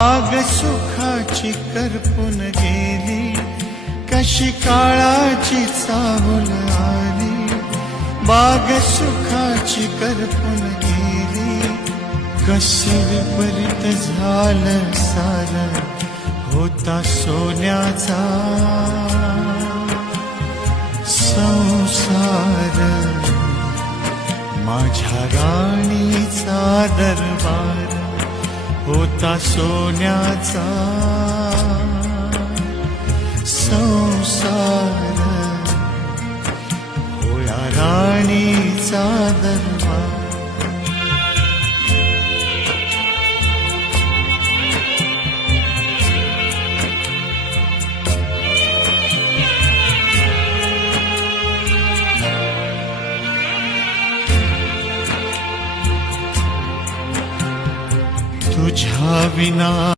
बाग सुखाची करपून गेली, कशी काळाची चाहूल आली. बाग सुखाची करपून गेली, कसं विपरीत झालं सारं, होता सोन्याचा संसार. माझ्या राणीचा दरबार, होता सोन्याचा संसार. होया राणीचा दरबार. तुझ्या विना